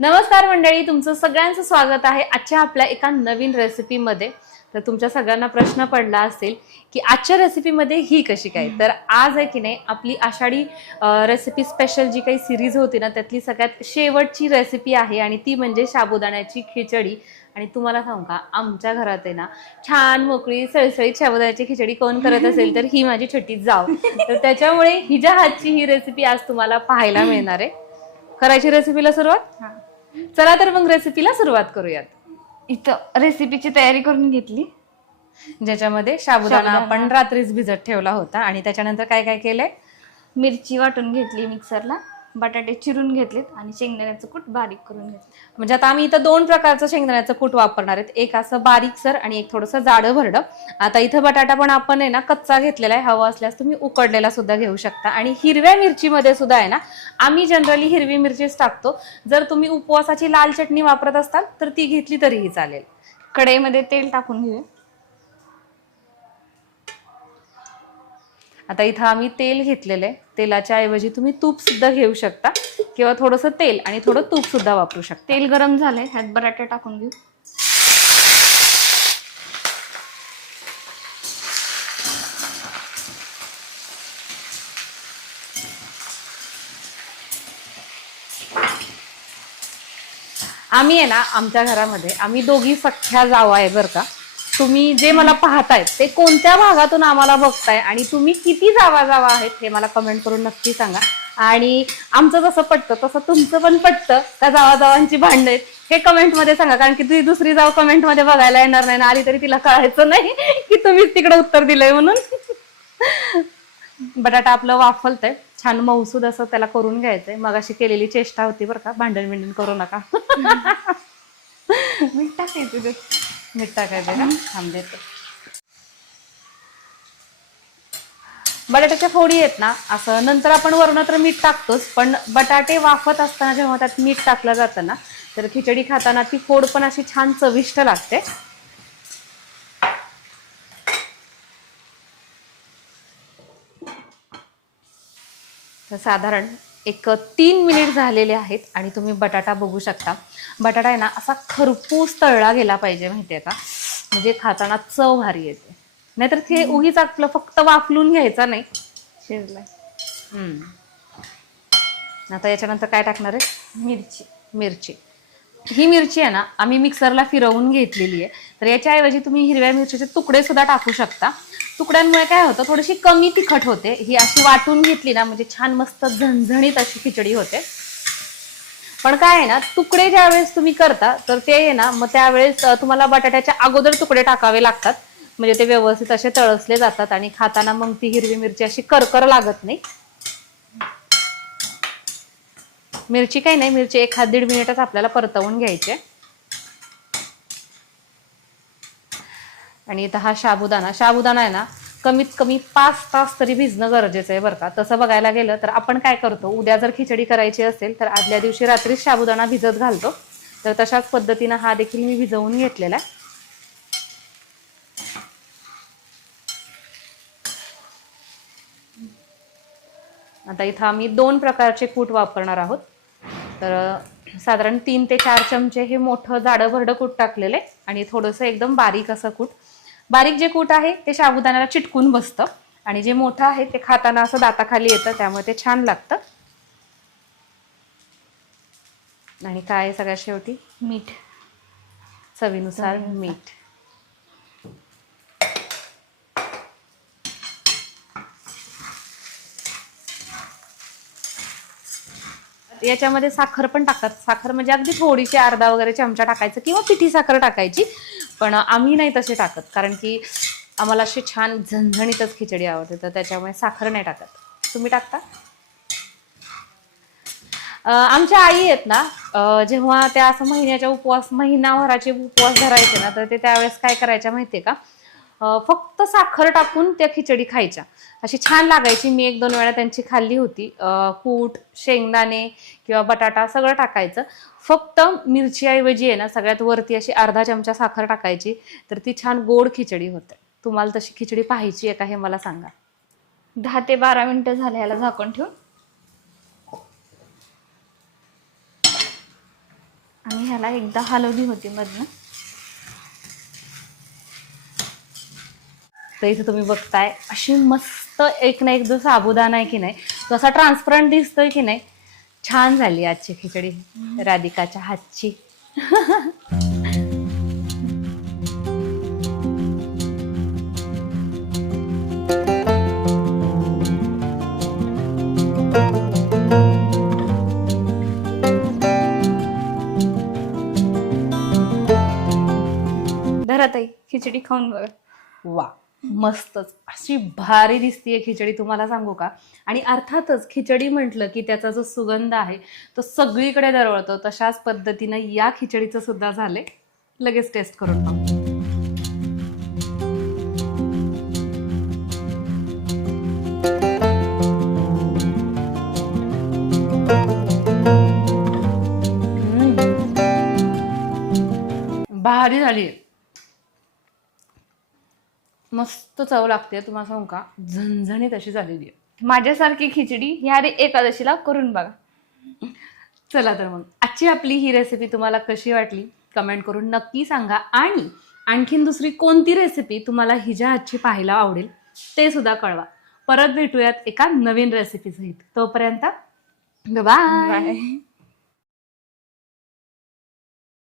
नमस्कार मंडळी, तुमचं सगळ्यांचं स्वागत आहे आजच्या आपल्या एका नवीन रेसिपीमध्ये. तर तुमच्या सगळ्यांना प्रश्न पडला असेल की आजच्या रेसिपीमध्ये ही कशी काय. तर आज आहे की नाही आपली आषाढी रेसिपी स्पेशल जी काही सिरीज होती ना त्यातली सगळ्यात शेवटची रेसिपी आहे आणि ती म्हणजे साबुदाण्याची खिचडी. आणि तुम्हाला सांगू का, आमच्या घरात आहे ना छान मोकळी सळसळीत साबुदाण्याची खिचडी कोण करत असेल तर ही माझी छोटी जाव. तर त्याच्यामुळे हिच्या हातची ही रेसिपी आज तुम्हाला पाहायला मिळणार आहे. करायची रेसिपीला सुरुवात. चला तर मग रेसिपीला सुरुवात करूयात. इथं रेसिपीची तयारी करून घेतली, ज्याच्यामध्ये साबुदाणा आपण रात्रीच भिजत ठेवला होता. आणि त्याच्यानंतर काय काय केलंय? मिरची वाटून घेतली मिक्सरला, बटाटे चिरून घेतलेत आणि शेंगदाण्याचं कूट बारीक करून घेतलं. म्हणजे आता आम्ही इथं दोन प्रकारचं शेंगदाण्याचं कूट वापरणार आहेत, एक असं बारीकसर आणि एक थोडंसं जाडं भरडं. आता इथं बटाटा पण आपण आहे ना कच्चा घेतलेला आहे, हवा असल्यास तुम्ही उकडलेला सुद्धा घेऊ शकता. आणि हिरव्या मिरचीमध्ये सुद्धा आहे ना आम्ही जनरली हिरवी मिरचीच टाकतो. जर तुम्ही उपवासाची लाल चटणी वापरत असाल तर ती घेतली तरीही चालेल. कढईमध्ये तेल टाकून घेऊ. आता इथं आम्ही तेल घेतलेलं आहे, तेलाच्या ऐवजी तुम्ही तूप सुद्धा घेऊ शकता किंवा थोडंसं तेल आणि थोडं तूप सुद्धा वापरू शकता. तेल गरम झालंय, ह्यात बटाटे टाकून घेऊ. आम्ही आहे ना आमच्या घरामध्ये आम्ही दोघी सख्या जावा आहे बरं का. तुम्ही जे मला पाहताय ते कोणत्या भागातून आम्हाला बघताय आणि तुम्ही किती जावा आहेत हे मला कमेंट करून नक्की सांगा. आणि आमचं जसं पटतं तसं तुमचं पण पटतं का जावांची भांडण आहेत हे कमेंटमध्ये सांगा. कारण की ती दुसरी जाव कमेंटमध्ये बघायला येणार नाही ना, आली तरी तिला कळायचं नाही की तुम्हीच तिकडे उत्तर दिलंय म्हणून. बटाटा आपलं वाफलतंय, छान मऊसूद असं त्याला करून घ्यायचंय. मग अशी केलेली चेष्टा होती बरं का, भांडण करू नका. मीठ टाकायचं, मीठ टाकायचं का? थांब देते. बटाट्याच्या फोडी आहेत ना, असं नंतर आपण वरण तर मीठ टाकतोच, पण बटाटे वाफत असताना जेव्हा त्यात मीठ टाकलं जातं ना तर खिचडी खाताना ती फोड पण अशी छान चविष्ट लागते. तर साधारण एक 3 मिनिट झालेले आहेत आणि तुम्ही बटाटा बघू शकता. बटाटा आहे ना असा खरपूस तळला गेला पाहिजे, माहितीये का, म्हणजे खाताना चव भारी येते. नाहीतर ते उगीच आपलं फक्त वाफलून घ्यायचा नाही. शिजलाय. आता याच्यानंतर काय टाकणार आहे? मिरची. ही मिरची आहे ना आम्ही मिक्सरला फिरवून घेतलेली आहे. तर याच्याऐवजी तुम्ही हिरव्या मिरचीचे तुकडे सुद्धा टाकू शकता. तुकड्यांमुळे काय होतं, थोडीशी कमी तिखट होते. ही अशी वाटून घेतली ना म्हणजे छान मस्त झणझणीत अशी खिचडी होते. पण काय आहे ना, तुकडे ज्यावेळेस तुम्ही करता तर ते आहे ना मग त्यावेळेस तुम्हाला बटाट्याच्या अगोदर तुकडे टाकावे लागतात, म्हणजे ते व्यवस्थित असे तळसले जातात आणि खाताना मग ती हिरवी मिरची अशी करकर लागत नाही. मिरची काही नाही, मिरची 1-1.5 मिनिटच आपल्याला परतवून घ्यायचे. आणि इथं हा साबुदाणा आहे ना कमीत कमी 5 तास तरी भिजणं गरजेचं आहे बरं का. तसं बघायला गेलं तर आपण काय करतो, उद्या जर खिचडी करायची असेल तर आदल्या दिवशी रात्री साबुदाणा भिजत घालतो. तर तशाच पद्धतीनं हा देखील मी भिजवून घेतलेला आहे. आता इथं आम्ही 2 प्रकारचे कूट वापरणार आहोत. तर साधारण 3 ते 4 चमचे हे मोठं जाडं भरडं कूट टाकलेलं आहे आणि थोडंसं एकदम बारीक असं कूट. बारीक जे कूट आहे ते साबुदाण्याला चिटकून बसतं आणि जे मोठं आहे ते खाताना असं दाताखाली येतं, त्यामुळे ते छान लागतं. आणि काय सगळ्यात शेवटी मीठ, चवीनुसार मीठ. याच्यामध्ये साखर पण टाकतात. साखर म्हणजे अगदी थोडीशी, अर्धा वगैरे चमचा टाकायचं किंवा पिठी साखर टाकायची. पण आम्ही नाही तसे टाकत, कारण की आम्हाला अशी छान झणझणीतच खिचडी आवडते, तर त्याच्यामुळे साखर नाही टाकत. तुम्ही टाकता? आमच्या आई आहेत ना, जेव्हा त्या असं महिनाभराचे उपवास धरायचे ना तर ते त्यावेळेस काय करायच्या माहितीये का, फक्त साखर टाकून त्या खिचडी खायच्या. अशी छान लागायची. मी 1-2 वेळा त्यांची खाल्ली होती. कूट, शेंगदाणे किंवा बटाटा सगळं टाकायचं. फक्त मिरची ऐवजी आहे ना सगळ्यात वरती अशी अर्धा चमचा साखर टाकायची, तर ती छान गोड खिचडी होते. तुम्हाला तशी खिचडी पाहायची आहे का हे मला सांगा. 10 ते 12 मिनिटं झाले, याला झाकण ठेवून ह्याला एकदा हलवली होती मधनं. तर इथे तुम्ही बघताय अशी मस्त एक ना एक जो साबुदाणा आहे की नाही तो असा ट्रान्सपरंट दिसतोय की नाही. छान झाली आजची खिचडी राधिकाच्या हातची. धरा ताई, खिचडी खाऊन बघा. वा, मस्तच अशी भारी दिसतीये खिचडी, तुम्हाला सांगू का. आणि अर्थातच खिचडी म्हटलं की त्याचा जो सुगंध आहे तो सगळीकडे दरवळतो. तशाच पद्धतीनं या खिचडीचं सुद्धा झालंय. लगेच टेस्ट करून पाहू. भारी झाली, मस्त चव लागते. तुम्हाला सांगू का, झणझणीत अशी झालेली आहे. माझ्यासारखी खिचडी ह्या एकादशीला करून बघा. चला तर मग आजची आपली ही रेसिपी तुम्हाला कशी वाटली कमेंट करून नक्की सांगा. आणि आणखीन दुसरी कोणती रेसिपी तुम्हाला हिच्या हातची पाहायला आवडेल ते सुद्धा कळवा. परत भेटूयात एका नवीन रेसिपी सहित. तोपर्यंत बाय. बाय.